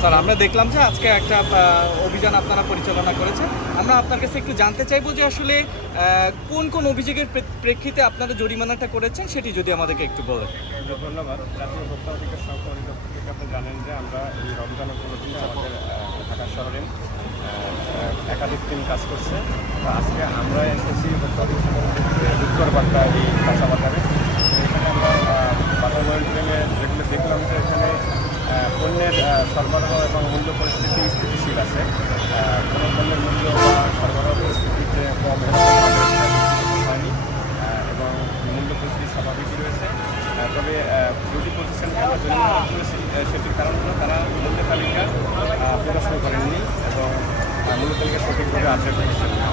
Sir, আমরা দেখলাম যে আজকে একটা অভিযান আপনারা পরিচালনা করেছেন। আমরা আপনার কাছে একটু জানতে চাইবো যে আসলে কোন কোন অভিযোগের প্রেক্ষিতে আপনারা জরিমানাটা করেছেন সেটি যদি আমাদেরকে একটু বলেন। ধন্যবাদ। জাতীয় ভোক্তা অধিকার সংরক্ষণ অধিদপ্তর থেকে আপনি জানেন যে আমরা এই রমজান উপলক্ষে আমাদের ঢাকা শহরে একাধিক টিম কাজ করছে। তো আজকে আমরা এসেছি ভোক্তা অধিকার উত্তর বাড্ডা এই কাঁচা বাজারে। এখানে আমরা বাজার মনিটরিংয়ে যেগুলো দেখলাম যে এখানে পণ্যের সরবরাহ এবং মূল্য পরিস্থিতি স্থিতিশীল আছে। কোনো পণ্যের মূল্য বা সরবরাহ পরিস্থিতিতে কম হয়নি এবং মূল্য পরিস্থিতি স্বাভাবিকই রয়েছে। তবে দুটি প্রতিষ্ঠানকে আমরা জরিমানা করেছি, সেটির কারণ হলো তারা মূল্য তালিকা প্রদর্শন করেননি এবং মূল্য তালিকা সঠিকভাবে আপডেট করছেন না।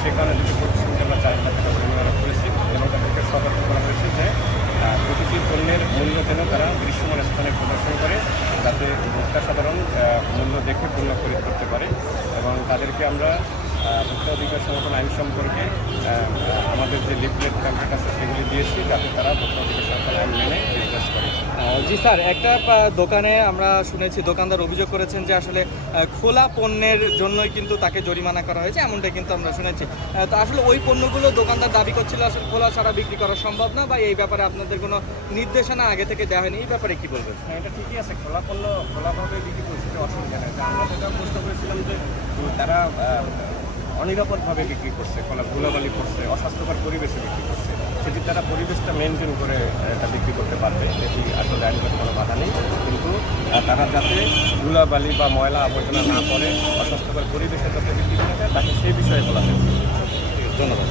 সে কারণে দুটি প্রতিষ্ঠানকে আমরা 4 লাখ টাকা জরিমানা করেছি এবং তাদেরকে সতর্ক করা হয়েছে যে প্রতিটি পণ্যের মূল্য যেন তারা দৃশ্যমান স্থানে প্রদর্শন করে, যাতে ভোক্তা সাধারণ মূল্য দেখে পণ্য খরিদ করতে পারে। এবং তাদেরকে আমরা ভোক্তা অধিকার সংরক্ষণ আইন সম্পর্কে আমাদের যে লিফলেট প্যাম্পলেট আছে সেগুলি দিয়েছি, যাতে তারা ভোক্তা অধিকার সংরক্ষণ আইন মেনে বিজনেস করে। জি স্যার, একটা দোকানে আমরা শুনেছি দোকানদার অভিযোগ করেছেন যে আসলে খোলা পণ্যের জন্যই কিন্তু তাকে জরিমানা করা হয়েছে, এমনটা কিন্তু আমরা শুনেছি। তো আসলে ওই পণ্যগুলো দোকানদার দাবি করছিল আসলে খোলা ছাড়া বিক্রি করা সম্ভব না, বা এই ব্যাপারে আপনাদের কোনো নির্দেশনা আগে থেকে দেওয়া হয়নি, এই ব্যাপারে কী বলবেন? হ্যাঁ, এটা ঠিকই আছে। খোলা পণ্য খোলাভাবে বিক্রি করছে, অসুবিধা নেই। আমরা যেটা প্রশ্ন করেছিলাম যে তারা অনিরাপদভাবে বিক্রি করছে, ধুলাবালি করছে, অস্বাস্থ্যকর পরিবেশে বিক্রি করছে। সেটি তারা পরিবেশটা মেনটেন করে এটা বিক্রি করতে পারবে, এটি আসলে আইনগত কোনো বাধা নেই। কিন্তু তারা যাতে ধুলাবালি বা ময়লা আবর্জনা না করে অস্বাস্থ্যকর পরিবেশে যাতে বিক্রি করে তাকে সেই বিষয়ে বলা হয়েছে। ধন্যবাদ।